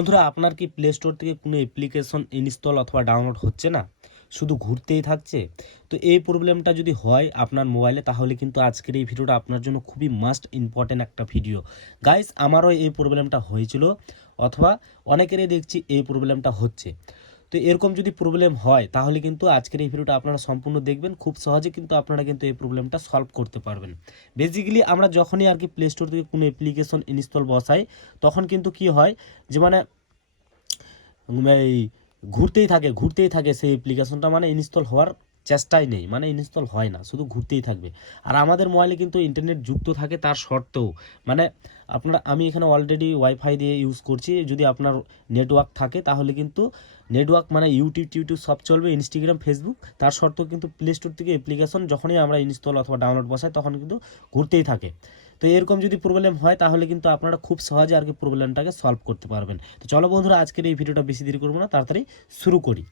বন্ধুরা, আপনার কি প্লে স্টোর থেকে কোনো অ্যাপ্লিকেশন ইনস্টল অথবা ডাউনলোড হচ্ছে না, শুধু ঘুরতেই থাকছে? তো এই প্রবলেমটা যদি হয় আপনার মোবাইলে, তাহলে কিন্তু আজকের এই ভিডিওটা আপনার জন্য খুবই মাস্ট ইম্পর্ট্যান্ট একটা ভিডিও। গাইস, আমারও এই প্রবলেমটা হয়েছিল, অথবা অনেকেরই দেখছি এই প্রবলেমটা হচ্ছে। তো এরকম যদি প্রবলেম হয়, তাহলে কিন্তু আজকের এই ভিডিওটা আপনারা সম্পূর্ণ দেখবেন। খুব সহজে কিন্তু আপনারা কিন্তু এই প্রবলেমটা সলভ করতে পারবেন। বেসিক্যালি আমরা যখনই আর কি প্লে স্টোর থেকে কোনো অ্যাপ্লিকেশন ইনস্টল বসাই, তখন কিন্তু কি হয় যে এই ঘুরতেই থাকে সেই অ্যাপ্লিকেশনটা, মানে ইনস্টল হওয়ার চেষ্টাই নেই, মানে ইনস্টল হয় না, শুধু ঘুরতেই থাকবে। আর আমাদের মোবাইলে কিন্তু ইন্টারনেট যুক্ত থাকে তার সত্ত্বেও, মানে আমি এখানে অলরেডি ওয়াইফাই দিয়ে ইউজ করছি। যদি আপনার নেটওয়ার্ক থাকে তাহলে কিন্তু নেটওয়ার্ক মানে ইউটিউব সব চলবে, ইনস্টাগ্রাম, ফেসবুক, তার সত্ত্বেও কিন্তু প্লে স্টোর থেকে অ্যাপ্লিকেশন যখনই আমরা ইনস্টল অথবা ডাউনলোড বসাই তখন কিন্তু ঘুরতেই থাকে। তো এরকম যদি প্রবলেম হয়, তাহলে কিন্তু আপনারা খুব সহজে আর কি প্রবলেমটাকে সলভ করতে পারবেন। তো চলো বন্ধুরা, আজকের এই ভিডিওটা বেশি দেরি করবো না, তাড়াতাড়ি শুরু করি।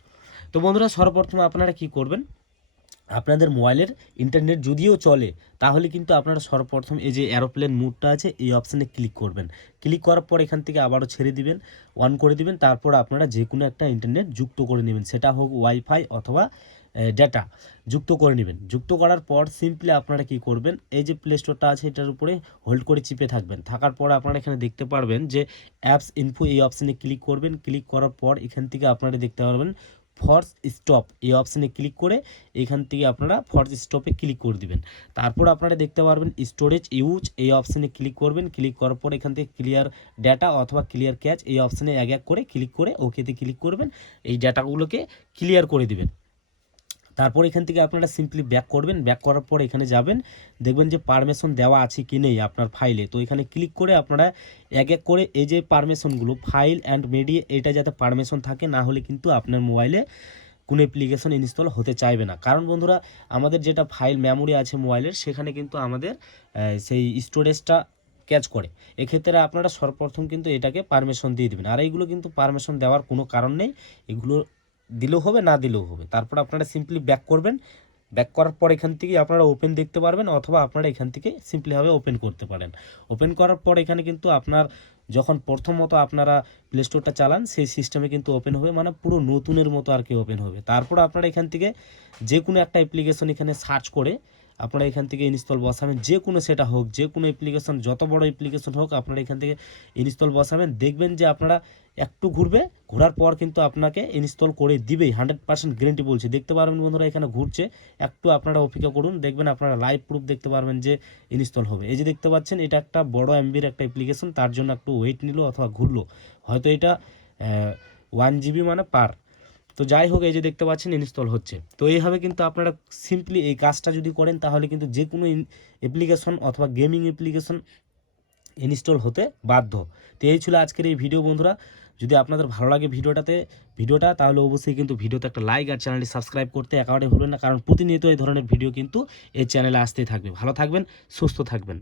তো বন্ধুরা, সর্বপ্রথমে আপনারা কি করবেন, আপনাদের মোবাইলের ইন্টারনেট যদিও চলে, তাহলে কিন্তু আপনারা সর্বপ্রথম এই যে এরোপ্লেন মুডটা আছে, এই অপশানে ক্লিক করবেন। ক্লিক করার পর এখান থেকে আবারও ছেড়ে দিবেন, অন করে দিবেন। তারপর আপনারা যে কোনো একটা ইন্টারনেট যুক্ত করে নেবেন, সেটা হোক ওয়াইফাই অথবা ডেটা যুক্ত করে নেবেন। যুক্ত করার পর সিম্পলি আপনারা কি করবেন, এই যে প্লে স্টোরটা আছে এটার উপরে হোল্ড করে চিপে থাকবেন। থাকার পর আপনারা এখানে দেখতে পারবেন যে অ্যাপস ইনফো, এই অপশানে ক্লিক করবেন। ক্লিক করার পর এখান থেকে আপনারা দেখতে পারবেন ফোর্স স্টপ, এই অপশানে ক্লিক করে এখান থেকে আপনারা ফোর্স স্টপে ক্লিক করে দিবেন। তারপর আপনারা দেখতে পারবেন স্টোরেজ ইউজ, এই অপশানে ক্লিক করবেন। ক্লিক করার পর এখান থেকে ক্লিয়ার ডাটা অথবা ক্লিয়ার ক্যাচ, এই অপশানে এক এক করে ক্লিক করে ওকেতে ক্লিক করবেন। এই ডাটাগুলোকে ক্লিয়ার করে দিবেন। তারপর এখান থেকে আপনারা সিম্পলি ব্যাক করবেন। ব্যাক করার পর এখানে যাবেন, দেখবেন যে পারমিশন দেওয়া আছে কি নেই আপনার ফাইলে। তো এখানে ক্লিক করে আপনারা এক এক করে এই যে পারমিশনগুলো, ফাইল অ্যান্ড মিডিয়া, এটা যাতে পারমিশন থাকে, না হলে কিন্তু আপনার মোবাইলে কোনো অ্যাপ্লিকেশন ইনস্টল হতে চাইবে না। কারণ বন্ধুরা, আমাদের যেটা ফাইল মেমোরি আছে মোবাইলের, সেখানে কিন্তু আমাদের সেই স্টোরেজটা ক্যাচ করে। এক্ষেত্রে আপনারা সর্বপ্রথম কিন্তু এটাকে পারমিশন দিয়ে দেবেন। আর এইগুলো কিন্তু পারমিশন দেওয়ার কোনো কারণ নেই, এগুলো দিলেও হবে, না দিলেও হবে। তারপর আপনারা সিম্পলি ব্যাক করবেন। ব্যাক করার পর এখান থেকে আপনারা ওপেন দেখতে পারবেন, অথবা আপনারা এখান থেকে সিম্পলিভাবে ওপেন করতে পারেন। ওপেন করার পর এখানে কিন্তু আপনার যখন প্রথমত আপনারা প্লে স্টোরটা চালান, সেই সিস্টেমে কিন্তু ওপেন হবে, মানে পুরো নতুনের মতো আর কি ওপেন হবে। তারপর আপনারা এখান থেকে যে কোনো একটা অ্যাপ্লিকেশন এখানে সার্চ করে আপনারা এখান থেকে ইনস্টল বসাবেন। যে কোনো সেটা হোক, যে কোনো অ্যাপ্লিকেশন, যত বড় অ্যাপ্লিকেশন হোক, আপনারা এখান থেকে ইনস্টল বসাবেন। দেখবেন যে আপনারা একটু ঘুরবে, ঘোরার পর কিন্তু আপনাকে ইনস্টল করে দিবেই, 100% গ্যারেন্টি বলছি। দেখতে পারবেন বন্ধুরা এখানে ঘুরছে, একটু আপনারা অপেক্ষা করুন, দেখবেন আপনারা লাইভ প্রুফ দেখতে পারবেন যে ইনস্টল হবে। এই যে দেখতে পাচ্ছেন, এটা একটা বড় এমবির একটা অ্যাপ্লিকেশন, তার জন্য একটু ওয়েট নিল অথবা ঘুরলো, হয়তো এটা 1 GB মানে পার। তো যাই হোক, এই যে দেখতে পাচ্ছেন ইনস্টল হচ্ছে। তো এইভাবে কিন্তু আপনারা সিম্পলি এই কাজটা যদি করেন, তাহলে কিন্তু যে কোনো অ্যাপ্লিকেশন অথবা গেমিং অ্যাপ্লিকেশন ইনস্টল হতে বাধ্য। তো এই ছিল আজকের এই ভিডিও বন্ধুরা। যদি আপনাদের ভালো লাগে ভিডিওটা, তাহলে অবশ্যই কিন্তু ভিডিওতে একটা লাইক আর চ্যানেলটি সাবস্ক্রাইব করতে একেবারে ভুলবেন না, কারণ প্রতিনিয়ত এই ধরনের ভিডিও কিন্তু এই চ্যানেলে আসতেই থাকবে। ভালো থাকবেন, সুস্থ থাকবেন।